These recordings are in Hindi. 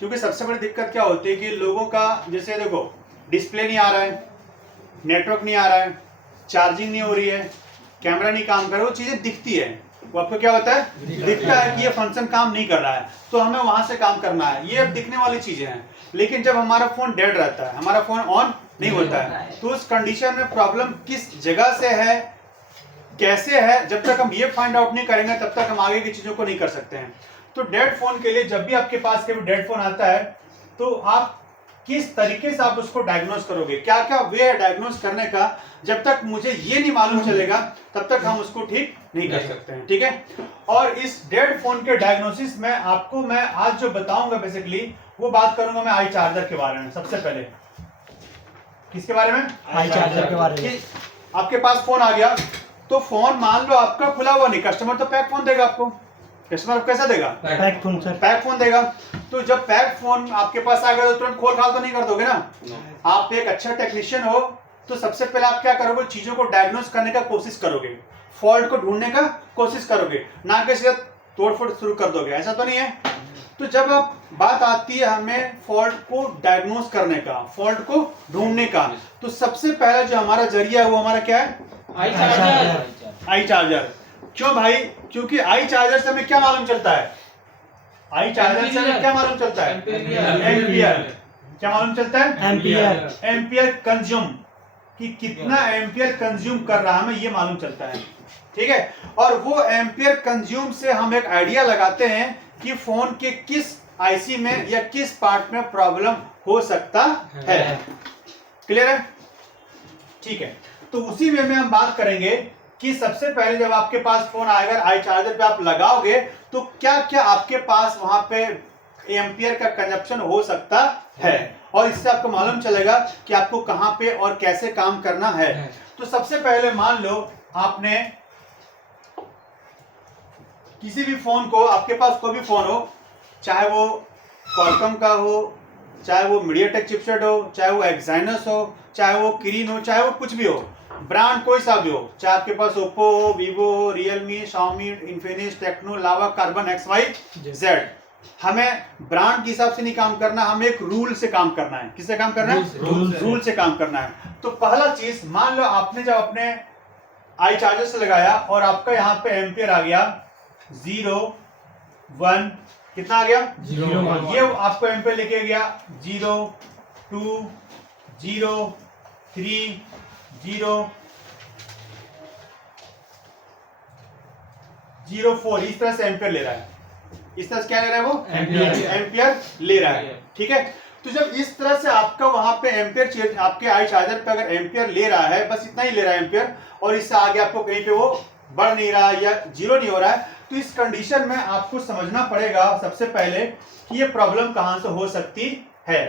क्योंकि सबसे बड़ी दिक्कत क्या होती है कि लोगों का, जैसे देखो डिस्प्ले नहीं आ रहा है, नेटवर्क नहीं आ रहा है, चार्जिंग नहीं हो रही है, कैमरा नहीं काम कर रहा है, वो चीजें दिखती है, वो आपको क्या होता है, दिखता है कि ये फंक्शन काम नहीं कर रहा है, तो हमें वहां से काम करना है, ये अब दिखने वाली चीजें हैं। लेकिन जब हमारा फोन डेड रहता है, हमारा फोन ऑन नहीं होता है, तो उस कंडीशन में प्रॉब्लम किस जगह से है, कैसे है, जब तक हम ये फाइंड आउट नहीं करेंगे तब तक हम आगे की चीजों को नहीं कर सकते हैं। तो डेड फोन के लिए जब भी आपके पास कभी डेड फोन आता है तो आप किस तरीके से आप उसको डायग्नोस करोगे, क्या क्या वे है डायग्नोस करने का, जब तक मुझे ये नहीं मालूम चलेगा तब तक हम उसको ठीक नहीं कर सकते हैं, ठीक है। और इस डेड फोन के डायग्नोसिस में आपको मैं आज जो बताऊंगा बेसिकली वो बात करूंगा मैं आई चार्जर के बारे में। सबसे पहले किसके बारे में, आई चार्जर के बारे में। आपके पास फोन आ गया तो फोन मान लो आपका खुला हुआ नहीं, कस्टमर तो पैक फोन देगा आपको, कस्टमर कैसा देगा, pack phone sir, pack phone देगा। तो जब पैक फोन आपके पास आ गया तो तुरंत खोल खाल तो नहीं कर दोगे ना, आप एक अच्छा टेक्नीशियन हो तो सबसे पहले आप क्या करोगे, चीजों को डायग्नोस करने का कोशिश करोगे, फॉल्ट को ढूंढने का कोशिश करोगे, ना कि सिर्फ तोड़फोड़ शुरू कर दोगे, ऐसा तो नहीं है। तो जब आप बात आती है हमें फॉल्ट को डायग्नोस करने का, फॉल्ट को ढूंढने का, तो सबसे पहला जो हमारा जरिया है वो हमारा क्या है, आई चार्जर। आई चार्जर। क्यों भाई, क्योंकि आई चार्जर से हमें क्या मालूम चलता है, आई चार्जर से हमें क्या मालूम चलता है, एम्पियर। क्या मालूम चलता है, एम्पियर। एम्पियर कंज्यूम, कि कितना एम्पियर कंज्यूम कर रहा है हमें ये मालूम चलता है, ठीक है। और वो एम्पियर कंज्यूम से हम एक आइडिया लगाते हैं कि फोन के किस आईसी में या किस पार्ट में प्रॉब्लम हो सकता है। क्लियर है, ठीक है। तो उसी वे में हम बात करेंगे कि सबसे पहले जब आपके पास फोन आएगा, आई चार्जर पे आप लगाओगे तो क्या क्या आपके पास वहां पे एम्पियर का कंजप्शन हो सकता है, और इससे आपको मालूम चलेगा कि आपको कहां पे और कैसे काम करना है। तो सबसे पहले मान लो आपने किसी भी फोन को, आपके पास कोई भी फोन हो, चाहे वो क्वालकॉम का हो, चाहे वो मीडियाटेक चिपसेट हो, चाहे वो एक्साइनस हो, चाहे वो किरिन हो, चाहे वो कुछ भी हो, ब्रांड कोई सा भी हो, चाहे आपके पास ओप्पो हो, वीवो हो, रियलमी, शाओमी, इन्फिनिक्स, टेक्नो, लावा, कार्बन, XYZ, हमें ब्रांड के हिसाब से नहीं काम करना, हमें एक रूल से काम करना है। किससे काम करना है, रूल से काम करना है। तो पहला चीज, मान लो आपने जब अपने आई चार्जर से लगाया और आपका यहाँ पे एम्पियर आ गया 0, 1, कितना आ गया 0, ये आपको एम्पियर लेके गया 0, 2, 0, 3, 0, 0, 4, इस तरह से एम्पियर ले रहा है, इस तरह से क्या ले रहा है वो, एम्पियर ले रहा है, ठीक है। तो जब इस तरह से आपका वहां पे एम्पियर, आपके आई चार्जर पे अगर एम्पियर ले रहा है, बस इतना ही ले रहा है एम्पियर, और इससे आगे आपको कहीं पे वो बढ़ नहीं रहा है या 0 नहीं हो रहा है, तो इस कंडीशन में आपको समझना पड़ेगा सबसे पहले कि ये प्रॉब्लम कहां से हो सकती है,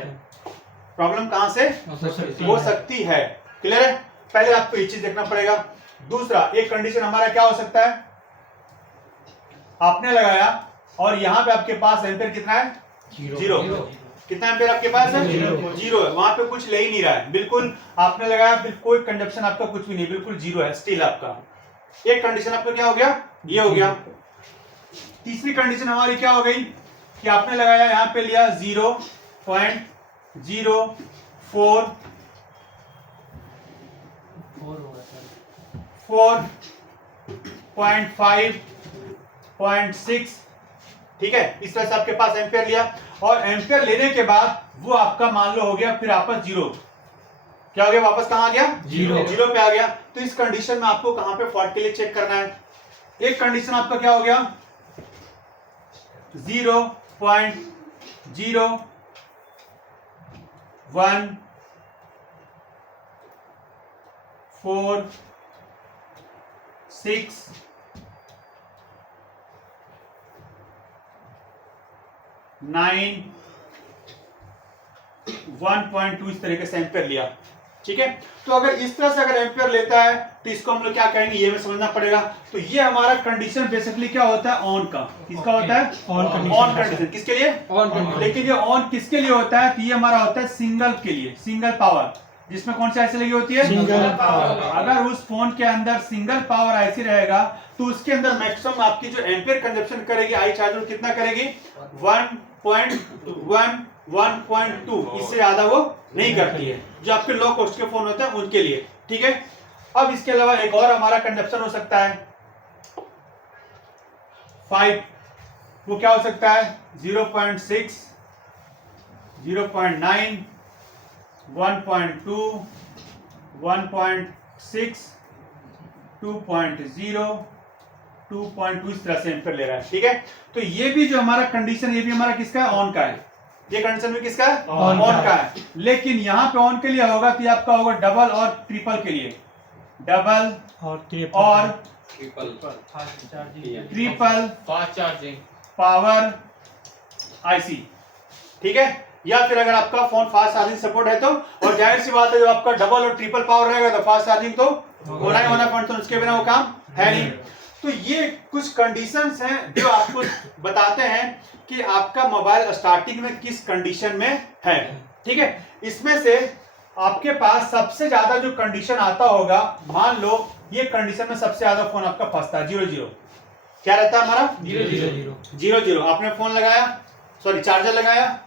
प्रॉब्लम कहां से हो सकती है। क्लियर है, पहले आपको ये चीज देखना पड़ेगा। दूसरा, एक कंडीशन हमारा क्या हो सकता है, आपने लगाया और यहां पे आपके पास एम्पियर कितना है, 0, कितना एम्पियर आपके पास है, 0 है, वहां पे कुछ ले ही नहीं रहा है, बिल्कुल आपने लगाया, कोई कंडक्शन आपका कुछ भी नहीं, बिल्कुल 0 है स्टिल आपका। एक कंडीशन आपका क्या हो गया, ये हो गया। तीसरी कंडीशन हमारी क्या हो गई कि आपने लगाया, यहां पे लिया 0.04, 4.5, 0.6, ठीक है। इस तरह से आपके पास एम्पियर लिया, और एम्पियर लेने के बाद वो आपका मान लो हो गया फिर वापस 0, क्या हो गया, वापस कहां आ गया, 0 पे आ गया। तो इस कंडीशन में आपको कहां पे फॉल्ट के लिए चेक करना है। एक कंडीशन आपका क्या हो गया, 0.01, 4, 6, 9, 1.2, इस तरीके से एम्पियर लिया, ठीक है। तो अगर इस तरह से अगर एम्पियर लेता है तो इसको हम लोग क्या कहेंगे, ये हमें समझना पड़ेगा। तो ये हमारा कंडीशन बेसिकली क्या होता है, ऑन का, किसका होता है, ऑन कंडीशन, किसके लिए, ऑन। लेकिन ये ऑन किसके लिए होता है, तो ये हमारा होता है सिंगल के लिए, सिंगल पावर, जिसमें कौन सी आईसी लगी होती है, सिंगल पावर। अगर उस फोन के अंदर सिंगल पावर आईसी रहेगा तो उसके अंदर मैक्सिमम आपकी जो एम्पियर कंजप्शन करेगी आई चार्जर कितना करेगी, 1 1.1 1.2 इससे ज्यादा वो नहीं करती है, जो आपके लो कॉस्ट के फोन होते हैं उनके लिए। ठीक है, अब इसके अलावा एक और हमारा कंडक्शन हो सकता है 5, वो क्या हो सकता है 0.6 0.9 1.2 1.6 2.0 2.2 इस तरह से एम्पीयर ले रहा है। ठीक है, तो ये भी जो हमारा कंडीशन, ये भी हमारा किसका है, ऑन का है। ये कंडीशन भी किसका है, ऑन का है। लेकिन यहाँ पे ऑन के लिए होगा तो ये आपका होगा डबल और ट्रिपल के लिए, डबल और triple triple fast charging power IC. ठीक है, या फिर अगर आपका फोन फास्ट चार्जिंग सपोर्ट है तो, और जाहिर सी बात है जो आपका डबल और ट्रिपल पावर रहेगा तो फास्ट चार्जिंग तो होना ही होना, तो उसके बिना वो काम है नहीं। तो ये कुछ कंडीशंस हैं जो आपको बताते हैं कि आपका मोबाइल स्टार्टिंग में किस कंडीशन में है। ठीक है, इसमें से आपके पास सबसे ज्यादा जो कंडीशन आता होगा, मान लो ये कंडीशन में सबसे ज्यादा फोन आपका फंसता है 0-0। क्या रहता है हमारा 0-0। आपने फोन लगाया, सॉरी चार्जर लगाया,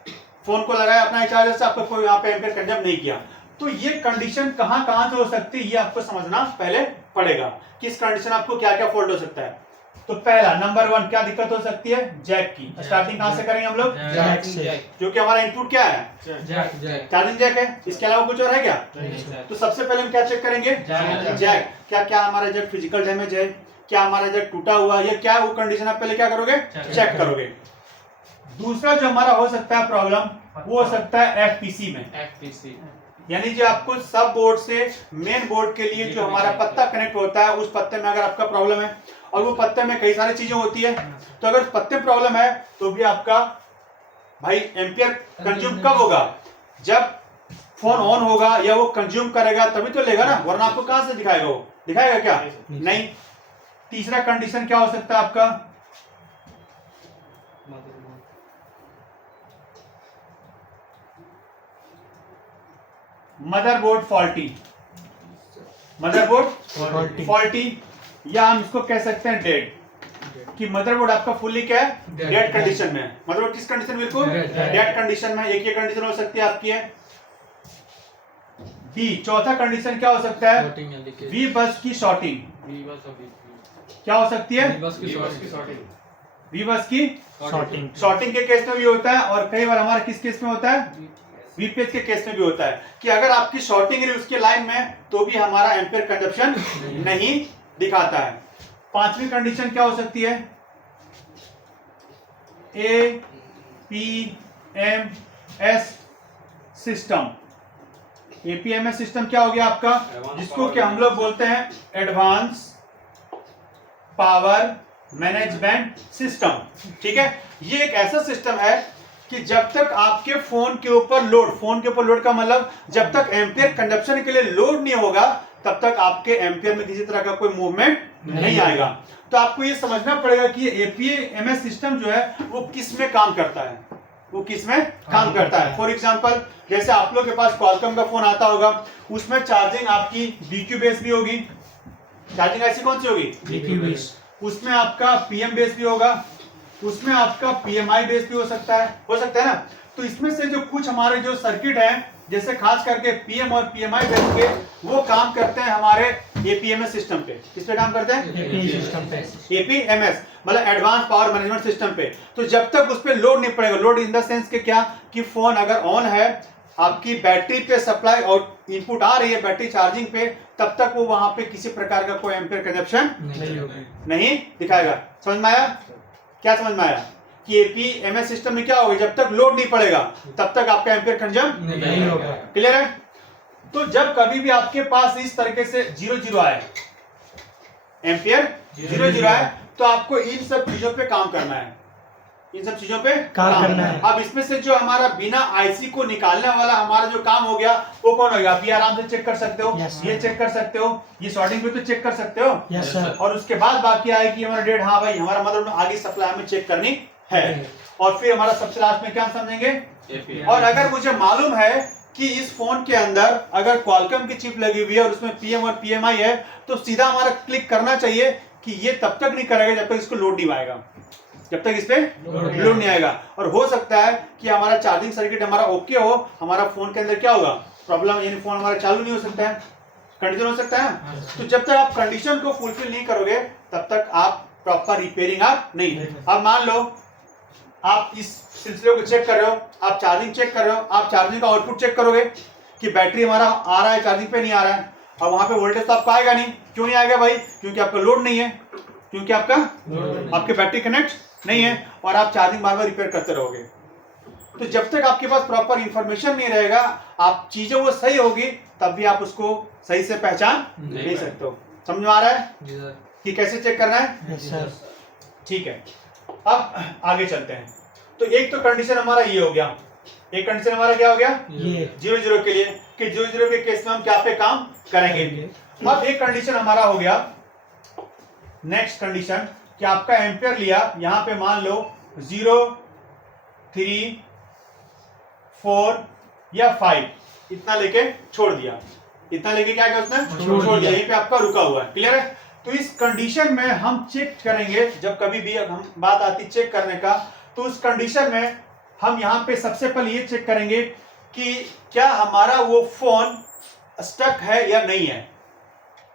फोन को लगाया अपना चार्जर से, आपको कोई यहाँ पे एम्पीयर कंज्यूम नहीं किया, तो ये कंडीशन कहां कहां से हो सकती है ये आपको समझना पहले पड़ेगा। किस कंडीशन आपको क्या क्या फॉल्ट हो सकता है। तो पहला नंबर 1 क्या दिक्कत हो सकती है, जैक की। स्टार्टिंग कहां से करेंगे हम लोग, जैक से, जो कि हमारा इनपुट क्या है, चार्जिंग जैक है। इसके अलावा कुछ और है क्या, तो सबसे पहले हम क्या चेक करेंगे, जैक। क्या क्या हमारा जैक फिजिकल डैमेज है, क्या हमारा जैक टूटा हुआ है, क्या वो कंडीशन आप पहले क्या करोगे, चेक करोगे। दूसरा जो हमारा हो सकता है प्रॉब्लम, वो हो सकता है एफपीसी में, यानी जो आपको सब बोर्ड से मेन बोर्ड के लिए जो हमारा पत्ता कनेक्ट होता है, उस पत्ते में अगर आपका प्रॉब्लम है, और वो पत्ते में कई सारी चीजें होती है, तो अगर पत्ते में प्रॉब्लम है तो भी आपका भाई एम्पियर कंज्यूम कब होगा, जब फोन ऑन होगा या वो कंज्यूम करेगा तभी तो लेगा ना, वरना आपको कहां से दिखाएगा, वो दिखाएगा क्या, नहीं। तीसरा कंडीशन क्या हो सकता है आपका, मदरबोर्ड फॉल्टी, मदरबोर्ड फॉल्टी, या हम इसको कह सकते हैं डेड, कि मदरबोर्ड आपका फुल्ली क्या है, डेड कंडीशन में है। मदरबोर्ड किस कंडीशन में, बिल्कुल डेड कंडीशन में। एक ये कंडीशन हो सकती है आपकी है। डी, चौथा कंडीशन क्या हो सकता है, वी बस की शॉर्टिंग। क्या हो सकती है, वी बस की शॉर्टिंग के केस में भी होता है, और कई बार हमारा किस केस में होता है, वीपीएच के केस में भी होता है, कि अगर आपकी शॉर्टिंग रही उसके लाइन में तो भी हमारा एम्पियर कंजप्शन नहीं दिखाता है। पांचवी कंडीशन क्या हो सकती है, एपीएमएस सिस्टम। एपीएमएस सिस्टम क्या हो गया आपका, जिसको कि हम लोग बोलते हैं एडवांस पावर मैनेजमेंट सिस्टम। ठीक है, ये एक ऐसा सिस्टम है कि जब तक आपके फोन के ऊपर लोड का मतलब जब तक एम्पियर कंजप्शन के लिए लोड नहीं होगा तब तक आपके एम्पियर में किसी तरह का कोई मूवमेंट नहीं आएगा। तो आपको ये समझना पड़ेगा कि एपीएमएस सिस्टम जो है वो किस में काम करता है, वो किस में काम करता है। फॉर एग्जांपल जैसे आप लोग के पास क्वालकॉम का फोन आता होगा, उसमें चार्जिंग आपकी BQ बेस भी होगी, चार्जिंग ऐसी कौन सी होगी, BQ बेस। उसमें आपका PM बेस भी होगा, उसमें आपका PMI बेस भी हो सकता है ना। तो इसमें से जो कुछ हमारे जो सर्किट हैं, जैसे खास करके PM और PMI बेस के, वो काम करते हैं हमारे APMS सिस्टम पे। किस पे काम करते हैं, APMS मतलब एडवांस पावर मैनेजमेंट सिस्टम पे। तो जब तक उस पे लोड नहीं पड़ेगा, लोड इन द सेंस के क्या, कि फोन अगर ऑन है, आपकी बैटरी पे सप्लाई और इनपुट आ रही है बैटरी चार्जिंग पे, तब तक वो वहां पे किसी प्रकार का कोई एम्पियर कंजप्शन नहीं दिखाएगा। समझ में आया, क्या समझ में आया, कि एपीएमएस सिस्टम में क्या होगा, जब तक लोड नहीं पड़ेगा तब तक आपका एम्पियर कंज्यूम नहीं होगा। क्लियर है। तो जब कभी भी आपके पास इस तरीके से 0-0 आए, एम्पियर 0-0 आए, तो आपको इन सब चीजों पे काम करना है, इन सब चीजों पे काम करना है। अब इसमें से जो हमारा बिना आईसी को निकालने वाला हमारा जो काम हो गया वो कौन हो गया, आप ये आराम से चेक कर सकते हो, ये चेक कर सकते हो, ये शॉर्टिंग भी तो चेक कर सकते हो। Yes sir. और उसके बाद बाकी आएगी हमारा डेट, हाँ भाई हमारा मतलब आगे सप्लाई हमें चेक करनी है। और फिर हमारा सबसे लास्ट में क्या समझेंगे, और अगर मुझे मालूम है कि इस फोन के अंदर अगर क्वालकॉम की चिप लगी हुई है और उसमें PM और PMI है, तो सीधा हमारा क्लिक करना चाहिए कि ये तब तक नहीं करेगा जब तक इसको लोड नहीं आएगा। जब तक इस पे लोड नहीं आएगा। और हो सकता है कि हमारा चार्जिंग सर्किट हमारा ओके हो, हमारा फोन के अंदर क्या होगा प्रॉब्लम, यानी फोन हमारा चालू नहीं हो सकता है, कंडीशन हो सकता है ना। तो जब तक आप कंडीशन को फुलफिल नहीं करोगे तब तक आप प्रॉपर रिपेयरिंग आप नहीं। अब मान लो आप इस सिलसिले को चेक कर रहे हो, आप चार्जिंग चेक कर रहे हो, आप चार्जिंग का आउटपुट चेक करोगे कि बैटरी हमारा आ रहा है, चार्जिंग पे नहीं आ रहा है। अब वहां पे वोल्टेज तो आपका आएगा नहीं। क्यों नहीं आएगा भाई? क्योंकि आपका लोड नहीं है, क्योंकि आपके बैटरी कनेक्ट नहीं है और आप चार्जिंग बार बार रिपेयर करते रहोगे। तो जब तक आपके पास प्रॉपर इंफॉर्मेशन नहीं रहेगा, आप चीजें वो सही होगी तब भी आप उसको सही से पहचान नहीं सकते हो। समझ में आ रहा है कि कैसे चेक करना है? Yes sir. ठीक है, अब आगे चलते हैं। तो एक तो कंडीशन हमारा ये हो गया, एक कंडीशन हमारा क्या हो गया ये 0 के लिए कि 0 के केस में हम क्या पे काम करेंगे। अब एक कंडीशन हमारा हो गया, नेक्स्ट कंडीशन कि आपका एम्पियर लिया, यहां पे मान लो 0, 3, 4 या 5 इतना लेके छोड़ दिया, इतना लेके क्या किया उसने छोड़ दिया, यहीं पे आपका रुका हुआ है। क्लियर है? तो इस कंडीशन में हम चेक करेंगे, जब कभी भी हम बात आती चेक करने का, तो उस कंडीशन में हम यहाँ पे सबसे पहले ये चेक करेंगे कि क्या हमारा वो फोन स्टक है या नहीं है,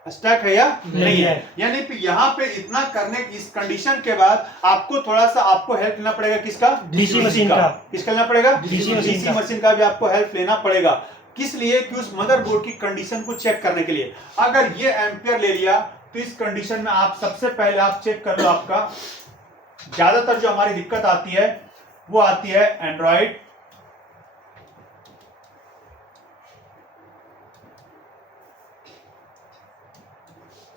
स्टक है या नहीं है। यानी कि यहाँ पे इतना करने की इस कंडीशन के बाद आपको थोड़ा सा आपको हेल्प लेना पड़ेगा, किसका? डीसी मशीन का। किसका लेना पड़ेगा? डीसी मशीन का भी आपको हेल्प लेना पड़ेगा। किस लिए? कि उस मदरबोर्ड की कंडीशन को चेक करने के लिए। अगर ये एम्पियर ले लिया तो इस कंडीशन में आप सबसे पहले आप चेक कर लो, आपका ज्यादातर जो हमारी दिक्कत आती है वो आती है एंड्रॉइड,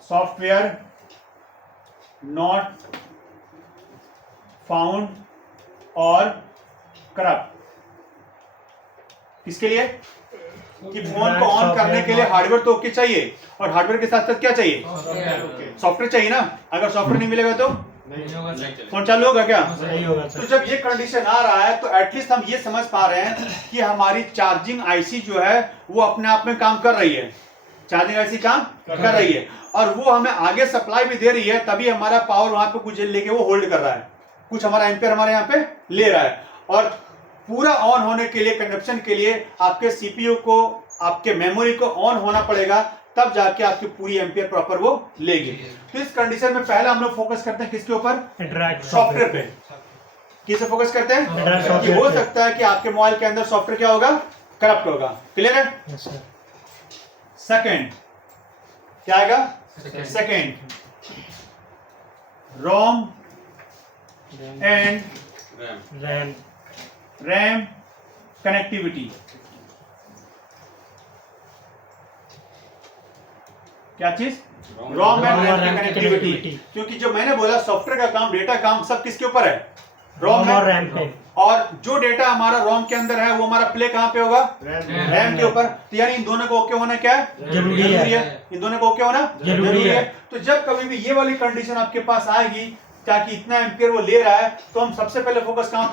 सॉफ्टवेयर नॉट फाउंड और करप्ट। किसके लिए? कि फोन को ऑन करने के लिए हार्डवेयर तो ओके चाहिए, और हार्डवेयर के साथ साथ क्या चाहिए? सॉफ्टवेयर चाहिए ना। अगर सॉफ्टवेयर नहीं मिलेगा तो फोन चालू होगा क्या? सही होगा तो सर। जब ये कंडीशन आ रहा है तो एटलीस्ट हम ये समझ पा रहे हैं कि हमारी चार्जिंग आईसी जो है वो अपने आप में काम कर रही है, चार्जिंग आईसी काम कर रही है, और वो हमें आगे सप्लाई भी दे रही है, तभी हमारा पावर वहां पे कुछ लेके वो होल्ड कर रहा है, कुछ हमारा एम्पियर हमारे यहाँ पे ले रहा है। और पूरा ऑन होने के लिए, कंडक्शन के लिए आपके सीपीयू को, आपके मेमोरी को ऑन होना पड़ेगा, तब जाके आपकी पूरी एम्पियर प्रॉपर वो लेगी। तो इस कंडीशन में पहले हम लोग फोकस करते हैं किसके ऊपर? सॉफ्टवेयर पे। किसे फोकस करते हैं? कि हो सकता है कि आपके मोबाइल के अंदर सॉफ्टवेयर क्या होगा? करप्ट होगा। क्लियर है? Yes sir. सेकेंड क्या आएगा? Second ROM and RAM RAM connectivity. क्या चीज? ROM and RAM connectivity. क्योंकि जो मैंने बोला सॉफ्टवेयर का काम, डेटा काम सब किसके ऊपर है? रोम और रैम पे। और जो डेटा हमारा रोम के अंदर है वो हमारा प्ले कहां पे होगा? रैम के ऊपर। तो यानी इन दोनों को ओके होना क्या है? जरूरी है। इन दोनों को ओके होना जरूरी है। तो जब कभी भी ये वाली कंडीशन आपके पास आएगी ताकि इतना एम्पियर वो ले रहा है, तो हम सबसे पहले फोकस कहां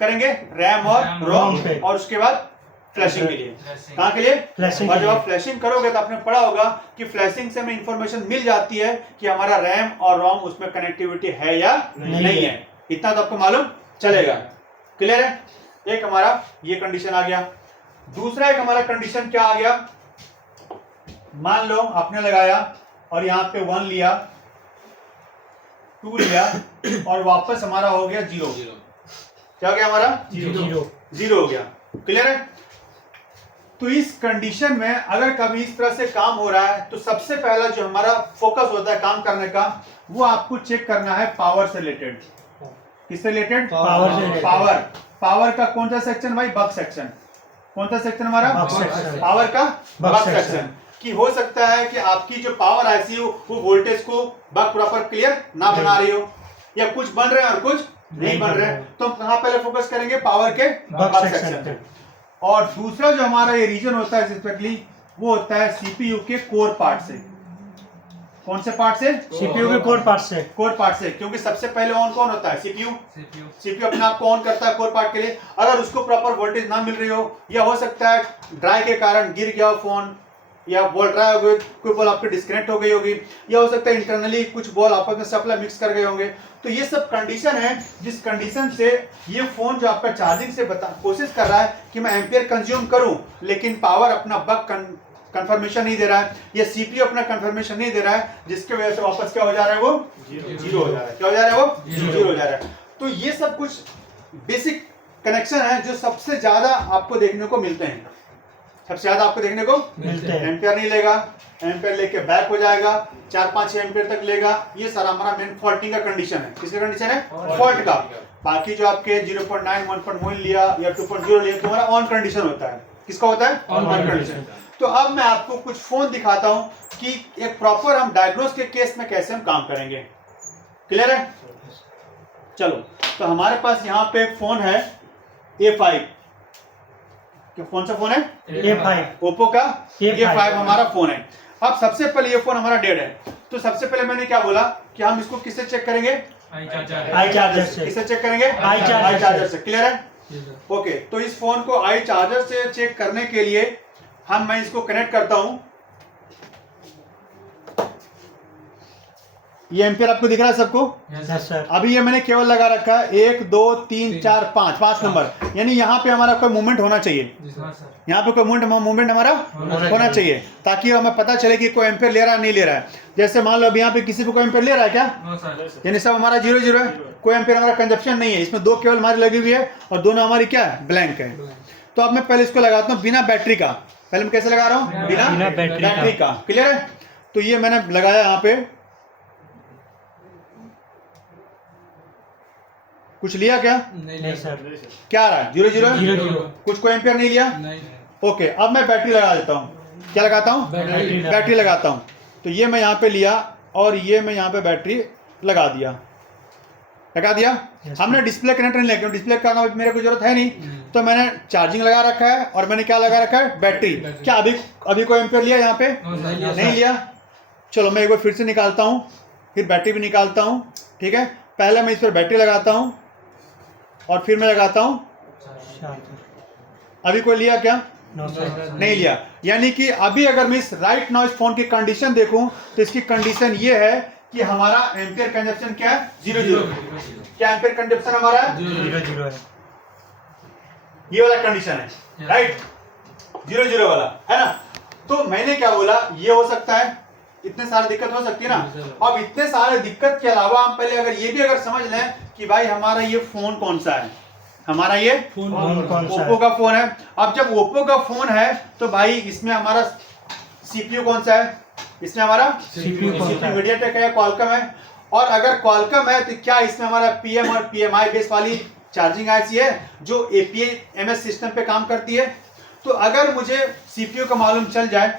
करेंगे? रैम और रोम पे। और उसके बाद फ्लैशिंग के लिए। कहां के लिए? फ्लैशिंग और के जब लिए। आप फ्लैशिंग करोगे तो आपने पढ़ा होगा कि फ्लैशिंग से हमें इंफॉर्मेशन मिल जाती है कि हमारा रैम और रोम उसमें कनेक्टिविटी है या नहीं है। इतना तो आपको मालूम चलेगा। क्लियर है? एक हमारा ये कंडीशन आ गया। दूसरा एक हमारा कंडीशन क्या आ गया? मान लो आपने लगाया और यहाँ पे 1 लिया, 2 लिया और वापस हमारा हो गया 0। क्या हो गया हमारा? 0 हो गया। क्लियर है? तो इस कंडीशन में अगर कभी इस तरह से काम हो रहा है तो सबसे पहला जो हमारा फोकस होता है काम करने का, वो आपको चेक करना है पावर से रिलेटेड। किससे रिलेटेड? पावर से रिलेटेड। पावर का कौन सा सेक्शन भाई? बक सेक्शन। कौन सा सेक्शन हमारा? बक सेक्शन। पावर का बक बक सेक्शन। सेक्शन। कि हो सकता है कि आपकी जो पावर आईसी हो वो वोल्टेज को बक प्रॉपर क्लियर ना बना रही हो, या कुछ बन रहे हैं और कुछ नहीं बन रहे हैं। तो हम कहां पहले फोकस करेंगे? पावर के बक बक सेक्शन सेक्शन पे। और दूसरा जो हमारा ये रीजन होता है स्पेशली, वो होता है सीपीयू के कोर पार्ट से। कौन से पार्ट से? सीपीयू के कोर पार्ट से। कोर पार्ट से, क्योंकि सबसे पहले ऑन कौन होता है? सीपीयू। सीपीयू अपने आप को ऑन करता है कोर पार्ट के लिए। अगर उसको प्रॉपर वोल्टेज ना मिल रही हो, या हो सकता है ड्राई के कारण गिर गया हो फोन, या बॉल ड्राई हो गई, कोई बॉल आपकी डिस्कनेक्ट हो गई होगी, या हो सकता है इंटरनली कुछ बॉल आपस में सप्लाई मिक्स कर गए होंगे, तो ये सब कंडीशन है जिस कंडीशन से ये फोन जो आपका चार्जिंग से कोशिश कर रहा है कि मैं एम्पियर कंज्यूम करूं, लेकिन पावर अपना बक कंफर्मेशन नहीं दे रहा है, या सीपीयू अपना कंफर्मेशन नहीं दे रहा है, जिसके वजह से वापस क्या हो जा रहा है, वो जीरो हो जा रहा है। क्या हो जा रहा है, वो जीरो हो जा रहा है। तो ये सब कुछ बेसिक कनेक्शन है जो सबसे ज्यादा आपको देखने को मिलते हैं, सबसे ज्यादा आपको देखने को मिलते हैं। एम्पियर नहीं लेगा, एम्पियर लेके बैक हो जाएगा, 4-5 एम्पियर तक लेगा। ये सारा हमारा मेन फॉल्टिंग का कंडीशन है। किसका कंडीशन है? फॉल्ट का। बाकी जो आपके 0.9 1.1 लिया या 2.0 लिया तो हमारा ऑन कंडीशन होता है। किसका होता है? On condition. तो अब मैं आपको कुछ फोन दिखाता हूं कि एक प्रॉपर हम डायग्नोस के केस में कैसे हम काम करेंगे। क्लियर है? चलो, तो हमारे पास यहाँ पे एक फोन है A5। कौन सा फोन है? A5। ओप्पो का A5 A5 हमारा फोन है। अब सबसे पहले ये फोन हमारा डेड है, तो सबसे पहले मैंने क्या बोला कि हम इसको किससे चेक करेंगे? आई चार्जर से। किससे चेक करेंगे? आई चार्जर से। क्लियर है? ओके, तो इस फोन को आई चार्जर से चेक करने के लिए मैं इसको कनेक्ट करता हूं। ये एम्पियर आपको दिख रहा है सबको? Yes sir. अभी ये मैंने केवल लगा रखा है 1 2 3 4 5 नंबर, यानी यहाँ पे हमारा कोई मूवमेंट होना चाहिए। यहाँ पे कोई मूवमेंट हमारा होना चाहिए ताकि हमें पता चले कि कोई एम्पियर ले रहा है नहीं ले रहा है। जैसे मान लो अभी यहाँ पे किसी को कोई एम्पियर ले रहा है क्या? यानी सब हमारा 0 है, कोई एम्पियर हमारा कंजप्शन नहीं है। इसमें 2 केवल हमारी लगी हुई है और दोनों हमारी क्या है? ब्लैंक है। तो अब मैं पहले इसको लगाता हूँ बिना बैटरी का। पहले मैं कैसे लगा रहा हूँ? बिना बैटरी का। क्लियर है? तो ये मैंने लगाया यहाँ पे, कुछ लिया क्या? नहीं सर। क्या आ रहा है? 0 कुछ कोई एम्पियर नहीं लिया। ओके, अब मैं बैटरी लगा देता हूँ। क्या लगाता हूँ? बैटरी लगाता हूँ। तो ये मैं यहाँ पे लिया और ये मैं यहाँ पे बैटरी लगा दिया। हमने डिस्प्ले कनेक्टर नहीं लगा, डिस्प्ले का मेरे को जरूरत है नहीं, तो मैंने चार्जिंग लगा रखा है और मैंने क्या लगा रखा है? बैटरी। क्या अभी कोई एम्पियर लिया यहाँ पे? नहीं लिया। चलो मैं एक बार फिर से निकालता हूँ, फिर बैटरी भी निकालता हूँ। ठीक है, पहले मैं इस पर बैटरी लगाता हूँ और फिर मैं लगाता हूँ। अभी कोई लिया क्या? नहीं लिया। यानी कि अभी अगर मैं इस राइट नाउ इस फोन की कंडीशन देखूं तो इसकी कंडीशन ये है कि हमारा एम्पियर कंजप्शन क्या है? 0 क्या एम्पियर कंजप्शन हमारा है? 0 है। ये वाला कंडीशन है, राइट? 0 वाला है ना। तो मैंने क्या बोला, ये हो सकता है, इतने सारे दिक्कत हो सकती है ना। अब इतने सारे दिक्कत के अलावा हम पहले अगर ये भी अगर समझ लें कि भाई हमारा ये फोन कौन सा है, हमारा ये फोन कौन सा है? ओप्पो का फोन है। अब जब ओप्पो का फोन है तो भाई इसमें हमारा सीपीयू कौन सा है? इसमें हमारा CPU कौन सा है? मीडियाटेक है या क्वालकॉम है? और अगर क्वालकॉम है तो क्या इसमें हमारा पीएम और पीएमआई बेस वाली चार्जिंग आईसी है जो एपीएमएस सिस्टम पे काम करती है? तो अगर मुझे सीपीयू का मालूम चल जाए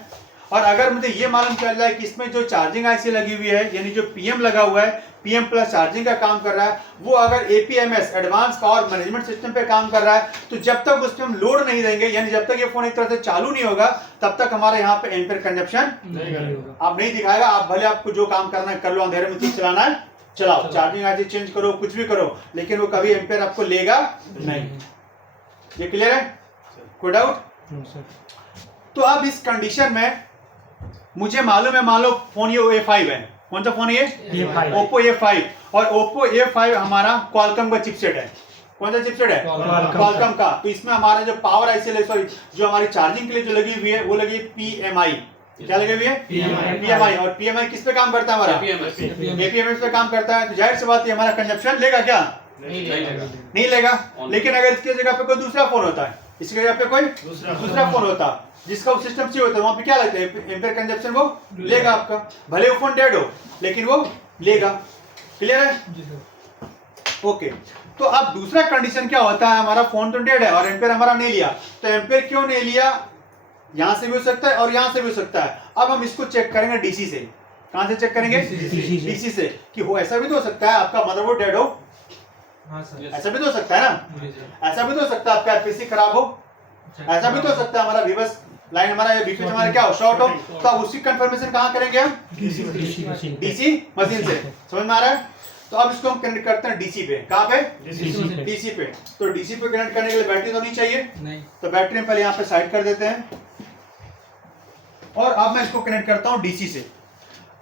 और अगर मुझे ये मालूम चल जाए कि इसमें जो चार्जिंग आईसी लगी हुई है, यानी जो पीएम लगा हुआ है, पीएम प्लस चार्जिंग का काम कर रहा है, वो अगर एपीएमएस एडवांस पावर मैनेजमेंट सिस्टम पे काम कर रहा है, तो जब तक उस पर हम लोड नहीं देंगे, यानी जब तक ये फोन एक तरह से चालू नहीं होगा, तब तक हमारे यहाँ पे एम्पियर कंजप्शन आप नहीं दिखाएगा। आप भले आपको जो काम करना है कर लो, अंधेरे में चीज चलाना है चलाओ, चार्जिंग आईसी चेंज करो, कुछ भी करो, लेकिन वो कभी एम्पियर आपको लेगा नहीं। ये क्लियर है? कोई डाउट? तो अब इस कंडीशन में मुझे मालूम है, मान लो फोन ये A5 है। कौन सा फोन है ये? Oppo A5। और ओप्पो A5 हमारा क्वालकॉम का चिपसेट है। कौन सा चिपसेट है? क्वालकॉम का। तो इसमें हमारा जो पावर आईसी सॉरी जो हमारी चार्जिंग के लिए जो लगी हुई है वो लगी है PMI। क्या लगी हुई है? PMI। और PMI किस पे काम करता है? हमारा APMS पे काम करता है। तो जाहिर सी बात है हमारा कंजप्शन लेगा क्या? नहीं लेगा। लेकिन अगर इसके जगह पे कोई दूसरा फोन होता है, इसकी जगह पे कोई दूसरा फोन होता जिसका वो सिस्टम चाहिए होता है, वहां पे क्या लगता है? एम्पियर कंजप्शन वो लेगा आपका, भले वो फोन डेड हो लेकिन वो लेगा। क्लियर है? ओके, तो अब दूसरा कंडीशन क्या होता है, हमारा फोन तो डेड है और एम्पियर हमारा नहीं लिया। तो एम्पियर क्यों नहीं लिया? यहां से भी हो सकता है और यहां से भी हो सकता है। अब हम इसको चेक करेंगे डीसी से। कहां से चेक करेंगे? डीसी से। कि हो ऐसा भी तो हो सकता है आपका मदरबोर्ड डेड हो, ऐसा भी तो हो सकता है ना। ऐसा भी तो हो सकता है आपका पीसी खराब हो, ऐसा भी तो हो सकता है हमारा विवस लाइन हमारा बीच में हमारा क्या हो, शॉर्ट हो। तो अब उसकी कंफर्मेशन कहां करेंगे हम? डीसी मशीन से। समझ में आ रहा है? तो अब इसको हम कनेक्ट करते हैं डीसी पे। कहां पे? डीसी पे। तो डीसी पे कनेक्ट करने के लिए बैटरी तो नहीं चाहिए, नहीं। तो बैटरी पहले यहाँ पे साइड कर देते हैं और अब मैं इसको कनेक्ट करता हूँ डीसी से।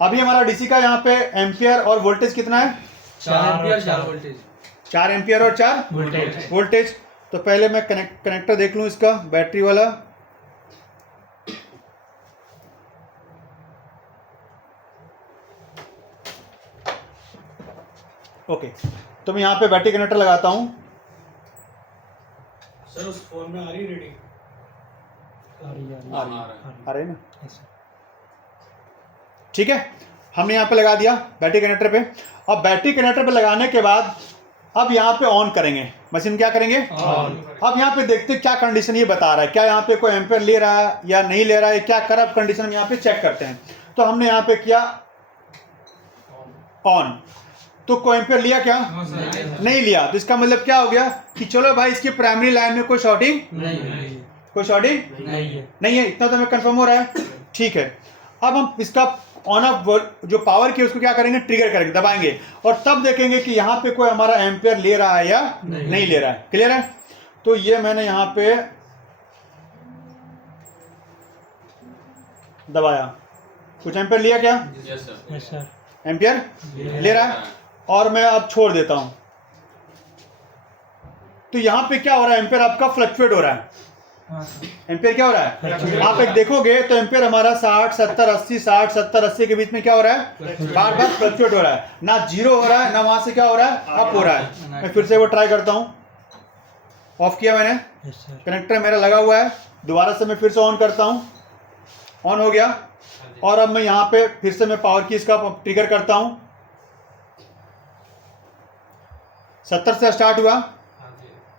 अभी हमारा डीसी का यहाँ पे एम्पियर और वोल्टेज कितना है? 4 एम्पियर और 4 वोल्टेज। वोल्टेज। तो पहले मैं कनेक्टर देख लूं इसका, बैटरी वाला। ओके, तो मैं यहाँ पे बैटरी कनेक्टर लगाता हूँ। सर उस फोन में आ रही रीडिंग? आ रहे ना, ठीक है। हमने यहाँ पे लगा दिया बैटरी कनेक्टर पे। अब बैटरी कनेक्टर पे लगाने के बाद अब यहाँ पे ऑन करेंगे मशीन। क्या करेंगे? अब यहाँ पे देखते क्या कंडीशन ये बता रहा है, क्या यहाँ पे कोई एम्पेयर ले रहा है या नहीं ले रहा है, क्या करंट कंडीशन यहाँ पे चेक करते हैं। तो हमने यहाँ पे किया ऑन, तो कोई एम्पेयर लिया क्या? नहीं लिया। तो इसका मतलब क्या हो गया कि चलो भाई इसकी प्राइमरी लाइन में कोई शॉर्टिंग कोई शॉर्टिंग नहीं है। इतना तो हमें कंफर्म हो रहा है, ठीक है। अब हम इसका ऑन ऑफ जो पावर की उसको क्या करेंगे? ट्रिगर करेंगे, दबाएंगे, और तब देखेंगे कि यहाँ पे कोई हमारा एम्पेयर ले रहा है या नहीं ले रहा है। क्लियर है? तो ये मैंने यहाँ पे दबाया, कुछ एम्पेयर लिया क्या? Yes sir. Yes sir. Ampere ले रहा है, और मैं अब छोड़ देता हूं। तो यहां पे क्या हो रहा है? एम्पेयर आपका फ्लक्चुएट हो रहा है। एम्पेयर क्या हो रहा है? आप एक देखोगे तो एम्पेयर हमारा 60 70 80 60 70 80 के बीच में क्या हो रहा है? बार बार फ्लक्चुएट हो रहा है, ना जीरो हो रहा है ना वहां से क्या हो रहा है? अप हो रहा है। मैं फिर से वो ट्राई करता हूं। ऑफ किया मैंने, यस सर। कनेक्टर मेरा लगा हुआ है। दोबारा से मैं फिर से ऑन करता हूं, ऑन हो गया। और अब मैं यहाँ पे फिर से मैं पावर की इसका ट्रिगर करता हूं। 70 से स्टार्ट हुआ।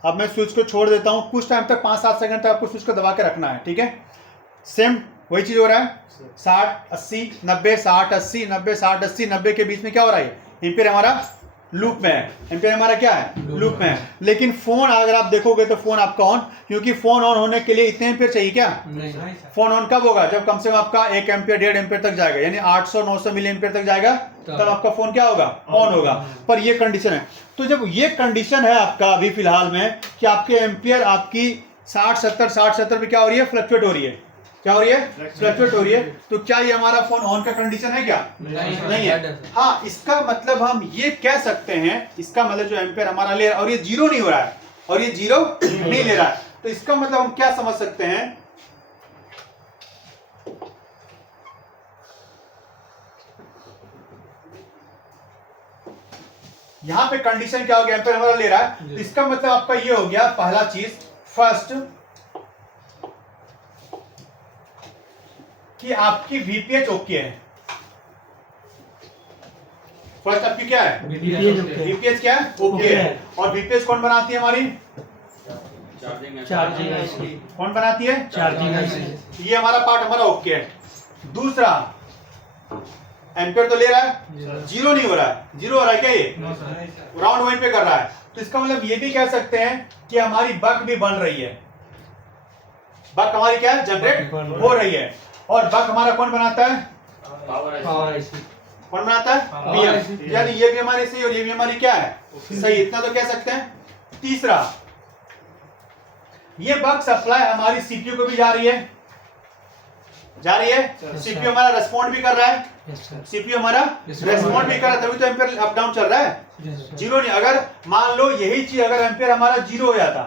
अब मैं स्विच को छोड़ देता हूं। कुछ टाइम तक 5-7 सेकंड तक आपको स्विच को दबा के रखना है, ठीक है। सेम वही चीज हो रहा है, 60 80 90 60 80 90 60 80 90 के बीच में क्या हो रहा है? एम्पेयर हमारा लूप में है। एम्पेयर हमारा क्या है? लूप में है। लेकिन फोन अगर आप देखोगे तो फोन आपका ऑन, क्योंकि फोन ऑन होने के लिए इतने एम्पेयर चाहिए क्या? फोन ऑन कब होगा? जब कम से कम आपका 1 एम्पेयर 1.5 एम्पेयर तक जाएगा, यानी 800-900 मिली एम्पेयर तक जाएगा, तब आपका फोन क्या होगा? ऑन होगा। पर ये कंडीशन है। तो जब ये कंडीशन है आपका अभी फिलहाल में कि आपके एम्पेयर आपकी 60-70 पे क्या हो रही है? फ्लक्चुएट हो रही है। क्या हो रही है? फ्लक्चुएट हो रही है। तो क्या ये हमारा फोन ऑन का कंडीशन है क्या? नहीं है। हाँ, इसका मतलब हम ये कह सकते हैं, इसका मतलब जो एम्पेयर हमारा ले रहा है और ये जीरो नहीं हो रहा है और ये जीरो नहीं ले रहा है, तो इसका मतलब हम क्या समझ सकते हैं? यहां पे कंडीशन क्या हो गया? एम्पेयर हमारा ले रहा है, तो इसका मतलब आपका ये हो गया पहला चीज, फर्स्ट, कि आपकी वीपीएच ओके है। फर्स्ट आपकी क्या है? वीपीएच क्या है? ओके है। और वीपीएच कौन बनाती है हमारी? Charging IC. कौन बनाती है? Charging IC. ये हमारा पार्ट हमारा ओके है। दूसरा, एम्पेयर तो ले रहा है, जीरो नहीं हो रहा है। जीरो हो रहा है क्या? ये राउंड वहीं पे कर रहा है। तो इसका मतलब ये भी कह सकते हैं कि हमारी बक भी बन रही है। बक हमारी क्या है? जनरेट हो रही है। और बक हमारा कौन बनाता है? Power IC. कौन बनाता है? बीएम। यानी ये भी हमारी सही और ये भी हमारी क्या है? सही। इतना तो कह सकते हैं। तीसरा, ये बक सप्लाई हमारी सीपीयू को भी जा रही है, जा रही है। सीपीयू हमारा रेस्पॉन्ड भी कर रहा है। सीपीयू हमारा रेस्पॉन्ड भी कर रहा है, तभी तो एम्पेयर अप डाउन चल रहा है। जीरो नहीं। अगर मान लो यही चीज अगर एम्पेयर हमारा जीरो हो जाता,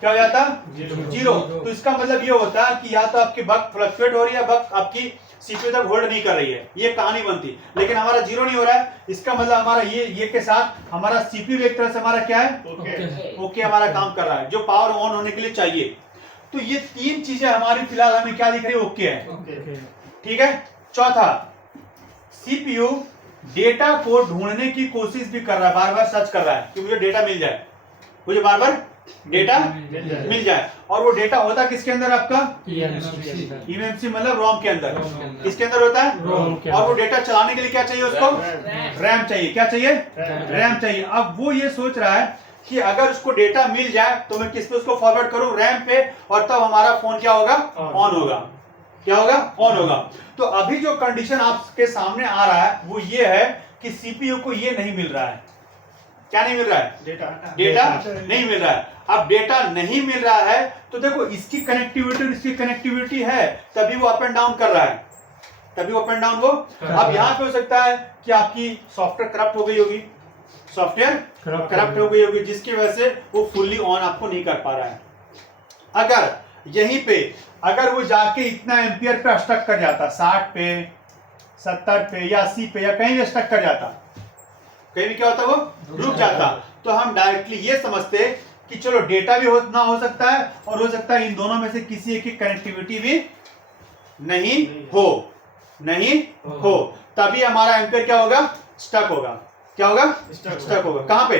क्या हो जाता? जीरो। तो इसका मतलब ये होता है कि या तो आपकी बक फ्लक्चुएट हो रही है, बक आपकी सीपीयू तक होल्ड नहीं कर रही है, ये कहानी बनती। लेकिन हमारा जीरो नहीं हो रहा है, इसका मतलब हमारा ये के साथ हमारा सीपीयू एक तरह से हमारा क्या है? ओके हमारा काम कर रहा है, जो पावर ऑन होने के लिए चाहिए। तो ये तीन चीजें हमारी फिलहाल हमें क्या दिख रही है? ओके है, ठीक है। चौथा, सीपीयू डेटा को ढूंढने की कोशिश भी कर रहा है, बार बार सर्च कर रहा है कि मुझे डेटा मिल जाए, मुझे बार बार डेटा मिल जाए। और वो डेटा होता किसके अंदर? आपका ईएमसी मतलब रोम के अंदर। किसके अंदर होता है? और वो डेटा चलाने के लिए क्या चाहिए उसको? रैम चाहिए। क्या चाहिए? रैम चाहिए। अब वो ये सोच रहा है कि अगर उसको डेटा मिल जाए तो मैं किस पे उसको फॉरवर्ड करूं? रैम पे, और तब हमारा फोन क्या होगा? ऑन होगा। क्या होगा? ऑन होगा। तो अभी जो कंडीशन आपके सामने आ रहा है वो ये है कि सीपीयू को ये नहीं मिल रहा है। क्या नहीं मिल रहा है? डेटा नहीं मिल रहा है। अब डेटा नहीं मिल रहा है तो देखो इसकी कनेक्टिविटी और इसकी कनेक्टिविटी है, तभी वो अप एंड डाउन कर रहा है, तभी वो अप एंड डाउन वो। अब यहाँ पे हो सकता है कि आपकी सॉफ्टवेयर करप्ट हो गई होगी, सॉफ्टवेयर करप्ट हो गई होगी, जिसकी वजह से वो फुल्ली ऑन आपको नहीं कर पा रहा है। अगर यहीं पे अगर वो जाके इतना एम्पियर पे स्टक कर जाता, 60 पे 70 पे या 80 पे या कहीं भी स्टक कर जाता, कहीं भी क्या होता वो रुक जाता, तो हम डायरेक्टली ये समझते कि चलो डेटा भी ना हो सकता है और हो सकता है इन दोनों में से किसी एक की कनेक्टिविटी भी नहीं हो, तभी हमारा एम्पियर क्या होगा, स्टक होगा। क्या होगा, स्टक होगा। कहां पे,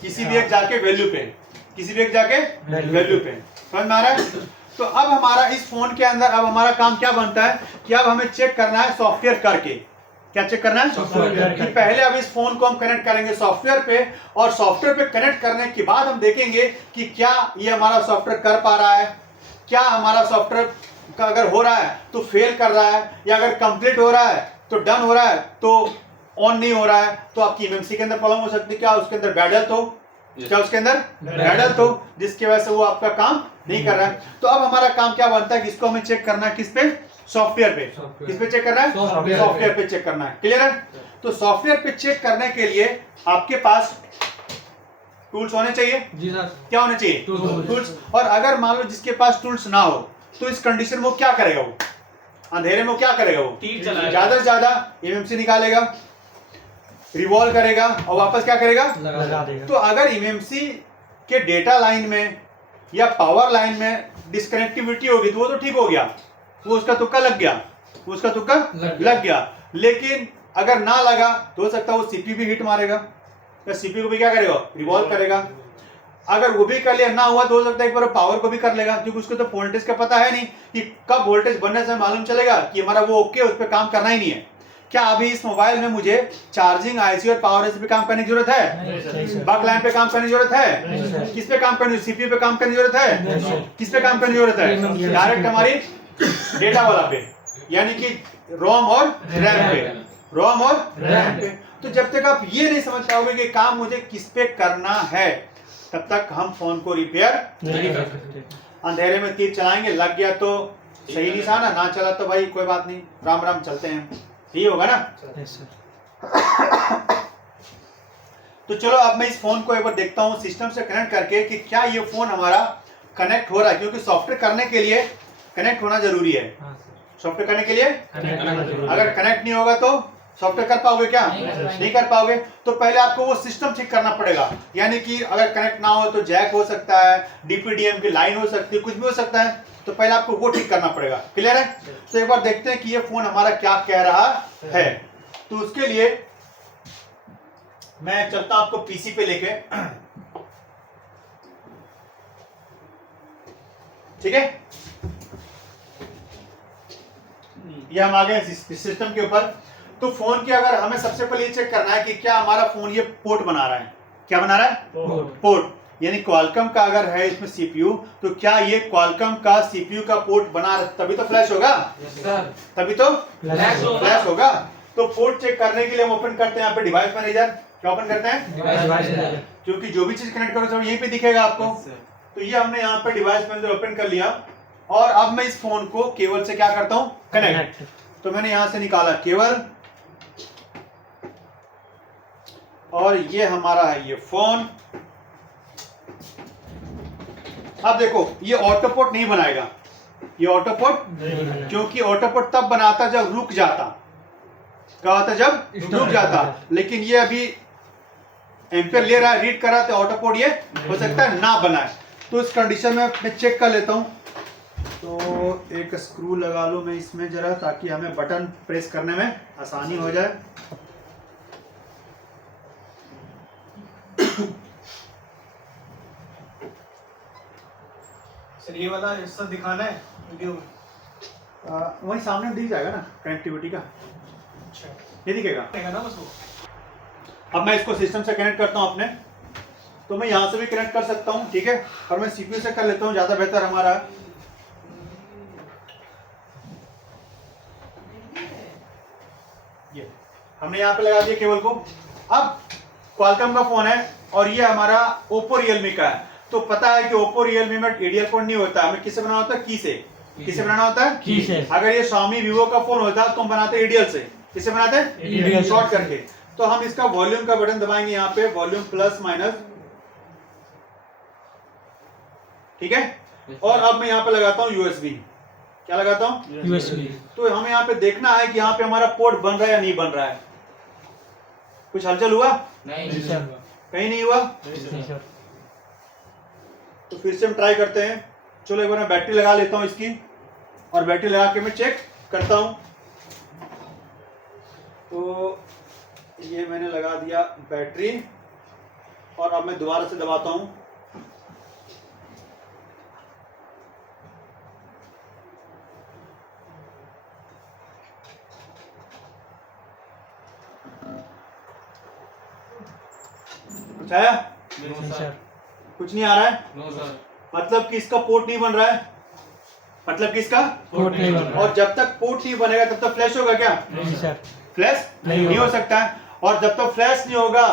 किसी भी एक जाके वैल्यू पे, किसी भी एक जाके वैल्यू पे। समझ में आ रहा है? तो अब हमारा इस फोन के अंदर अब हमारा काम क्या बनता है कि अब हमें चेक करना है सॉफ्टवेयर करके। क्या चेक करना है, सॉफ्टवेयर कि पहले अब इस फोन को हम कनेक्ट करेंगे सॉफ्टवेयर पे, और सॉफ्टवेयर पे कनेक्ट करने के बाद हम देखेंगे कि क्या ये हमारा सॉफ्टवेयर कर पा रहा है, क्या हमारा सॉफ्टवेयर का अगर हो रहा है तो फेल कर रहा है, या अगर कंप्लीट हो रहा है तो डन हो रहा है, तो ऑन नहीं हो रहा है, तो आपकी एमएमसी के अंदर प्रॉब्लम हो सकती है। क्या उसके अंदर बैड हेल्थ हो, क्या उसके अंदर बैड हेल्थ हो, जिसकी वजह से वो आपका काम नहीं कर रहा है। तो अब हमारा काम क्या बनता है कि इसको हमें चेक करना है किस पे, सॉफ्टवेयर पे। किस पे चेक करना है, सॉफ्टवेयर पे चेक करना है। क्लियर है? तो सॉफ्टवेयर पे चेक करने के लिए आपके पास टूल्स होने चाहिए। जी सर। क्या होने चाहिए, टूल्स। और अगर मान लो जिसके पास टूल्स ना हो तो इस कंडीशन में वो क्या करेगा, वो अंधेरे में वो क्या करेगा, वो तीर चलाएगा, ज्यादा से ज्यादा एमएमसी निकालेगा, रिवॉल्व करेगा और वापस क्या करेगा, लगा देगा। तो अगर एमएमसी के डेटा लाइन में या पावर लाइन में डिस्कनेक्टिविटी होगी तो वो तो ठीक हो गया, वो उसका तुक्का लग गया, वो उसका तुक्का लग गया। लेकिन अगर ना लगा तो हो सकता है वो सीपीयू भी हिट मारेगा, या सीपीयू को भी क्या करेगा, रिवॉल्व करेगा। अगर वो भी कर लिया ना हुआ तो हो सकता है एक बार पावर को भी कर लेगा, क्योंकि उसको तो वोल्टेज का पता है नहीं कि कब वोल्टेज बनने से मालूम चलेगा कि हमारा वो ओके, उस पर काम करना ही नहीं है। क्या अभी इस मोबाइल में मुझे चार्जिंग आईसी और पावर आईसी पे काम करने की जरूरत है, बक लाइन पे काम करने की जरूरत है, किस पे काम करने, सीपीयू पे काम करने की जरूरत है, किस पे काम करने की जरूरत है, डायरेक्ट हमारी डेटा वाला पे, यानी कि रोम और रैम पे, रोम और रैम पे। तो जब तक आप ये नहीं समझ पाओगे कि काम मुझे किस पे करना है, तब तक हम फोन को रिपेयर नहीं कर सकते। अंधेरे में तीर चलाएंगे, लग गया तो सही निशाना, ना चला तो भाई कोई बात नहीं, राम राम चलते हैं, यही होगा ना। तो चलो अब मैं इस फोन को एक बार देखता हूँ सिस्टम से कनेक्ट करके कि क्या ये फोन हमारा कनेक्ट हो रहा है, क्योंकि सॉफ्टवेयर करने के लिए कनेक्ट होना जरूरी है। सॉफ्टवेयर करने के लिए अगर कनेक्ट नहीं होगा तो सॉफ्टवेयर कर पाओगे क्या, नहीं कर पाओगे। तो पहले आपको वो सिस्टम ठीक करना पड़ेगा, यानी कि अगर कनेक्ट ना हो तो जैक हो सकता है, डीपीडीएम की लाइन हो सकती है, कुछ भी हो सकता है, तो पहले आपको वो ठीक करना पड़ेगा। क्लियर है? तो एक बार देखते हैं कि ये फोन हमारा क्या कह रहा है। तो उसके लिए मैं चलता हूं आपको पीसी पे लेके, ठीक है। ये हम आ गए सिस्टम के ऊपर। तो फोन के अगर हमें सबसे पहले चेक करना है कि क्या हमारा फोन ये पोर्ट बना रहा है, क्या बना रहा है, पोर्ट, यानी क्वालकॉम का अगर है इसमें सीपीयू, तो क्या ये क्वालकॉम का सीपीयू का पोर्ट बना रहा है, तभी तो फ्लैश होगा, तभी तो फ्लैश होगा। तो पोर्ट चेक करने के लिए हम ओपन करते हैं यहाँ पे डिवाइस मैनेजर। क्या ओपन करते हैं, क्योंकि जो भी चीज कनेक्ट करो सब यहीं पे दिखेगा आपको। तो ये हमने यहाँ पे डिवाइस मैनेजर ओपन कर लिया, और अब मैं इस फोन को केबल से क्या करता हूँ, कनेक्ट। तो मैंने यहां से निकाला केबल, और ये हमारा है ये फोन। अब देखो ये ऑटो पोर्ट नहीं बनाएगा, ये ऑटो पोर्ट, क्योंकि ऑटो पोर्ट तब बनाता जब रुक जाता, क्या होता जब रुक जाता। लेकिन ये अभी एम्पियर ले रहा है, रीड कर रहा है, तो ऑटो पोर्ट ये हो सकता है ना बनाए। तो इस कंडीशन में मैं चेक कर लेता हूं। तो एक स्क्रू लगा लो मैं इसमें जरा, ताकि हमें बटन प्रेस करने में आसानी हो जाए। सर ये वाला हिस्सा दिखाना है वीडियो में, वही सामने दिख जाएगा ना कनेक्टिविटी का, ये दिखेगा ना बस वो। अब मैं इसको सिस्टम से कनेक्ट करता हूं अपने, तो मैं यहां से भी कनेक्ट कर सकता हूं, ठीक है, और मैं सीपीयू से कर लेता हूं, ज्यादा बेहतर हमारा। ये हमने यहां पे लगा दिया केबल को। अब क्वालकॉम का फोन है और ये हमारा ओप्पो रियलमी का है, तो पता है कि ओप्पो रियलमी में एडीआर पोर्ट नहीं होता, हमें किससे बनाना होता है, की से। किससे बनाना होता है, की से। अगर ये Xiaomi Vivo का फोन होता तो हम बनाते एडीएल से। किससे बनाते हैं, ADL शॉर्ट करके। तो हम इसका वॉल्यूम का बटन दबाएंगे यहाँ पे, वॉल्यूम प्लस माइनस, ठीक है। और अब मैं यहाँ पे लगाता हूँ यूएसबी। क्या लगाता हूँ? USB। तो हमें यहाँ पे देखना है कि यहाँ पे हमारा पोर्ट बन रहा है या नहीं बन रहा है। कुछ हलचल हुआ? नहीं सर। कहीं नहीं हुआ। नहीं सर। तो फिर से हम ट्राई करते हैं। चलो एक बार मैं बैटरी लगा लेता हूँ इसकी, और बैटरी लगा के मैं चेक करता हूँ। तो ये मैंने लगा दिया बैटरी, और अब मैं दोबारा से दबाता हूँ। कुछ आया? नो नहीं सर सर। कुछ नहीं आ रहा है। नो सर मतलब कि इसका पोर्ट नहीं बन रहा है। मतलब कि इसका पोर्ट नहीं बन रहा। और जब तक पोर्ट नहीं बनेगा तब तक फ्लैश होगा क्या? नहीं सर। फ्लैश नहीं नहीं हो सकता है। और जब तक फ्लैश नहीं होगा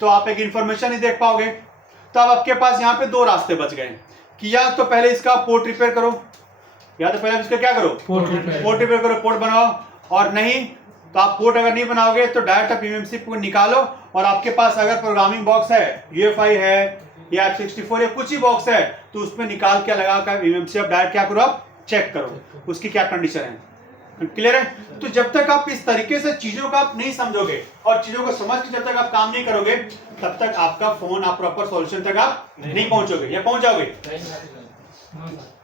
तो आप एक इंफॉर्मेशन नहीं देख पाओगे। तो अब आपके पास यहाँ पे दो रास्ते बच गए कि या तो पहले इसका पोर्ट रिपेयर करो, या तो पहले इसका क्या करो? Port repair. पोर्ट रिपेयर करो, पोर्ट बनाओ। और नहीं तो आप पोर्ट अगर नहीं बनाओगे तो डायरेक्ट आप ईएमसी को निकालो, और आपके पास अगर प्रोग्रामिंग बॉक्स है, UEFI है या X64 या कुछ ही बॉक्स है, तो उसमें निकाल के लगा कर ईएमसी आप डायरेक्ट क्या करो? आप चेक करो उसकी क्या कंडीशन है। क्लियर है? तो जब तक आप इस तरीके से चीजों को आप नहीं समझोगे और चीजों को समझ के जब तक आप काम नहीं करोगे, तब तक आपका फोन आप प्रॉपर सॉल्यूशन तक आप नहीं पहुंचोगे, या पहुंच जाओगे।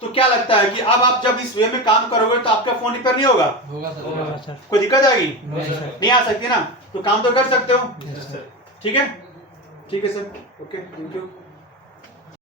तो क्या लगता है कि अब आप जब इस वे में काम करोगे तो आपका फोन रिपेयर नहीं होगा? होगा सर। कोई दिक्कत आएगी? नहीं सर। नहीं आ सकती ना। तो काम तो कर सकते हो, यस सर। ठीक है? ठीक है सर, ओके, थैंक यू।